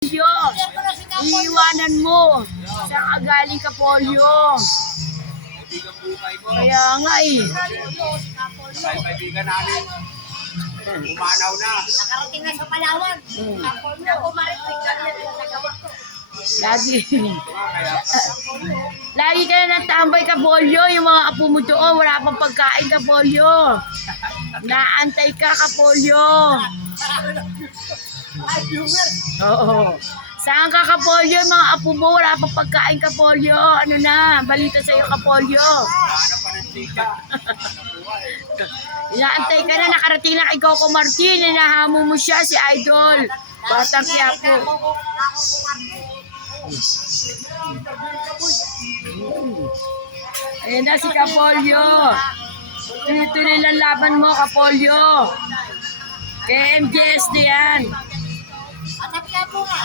Diyos, iiwanan mo. Saan ka galing ka, Polyo? Kaya nga eh. Kaibigan namin. Umanaw na. Nakarating na sa Palawan. Na kumarit ko sa gawa ko. Lagi ka na nagtambay ka, Polyo. Yung mga apo mo doon, wala pang pagkain ka, Polyo. Naantay ka, Polyo. Oo. Saan ka, Polyo? Yung mga apo mo, wala pang pagkain ka, Polyo. Ano na, balita sa'yo, Polyo. Hanap pa ng tika. Inaantay ka na, nakarating na kay Coco Martin. Hinahamo mo siya, si Idol. Batang Quiapo. Ayan na si Kapolyo. Tuloy-tuloy lang laban mo, Kapolyo. Kay MJS na yan. At po nga.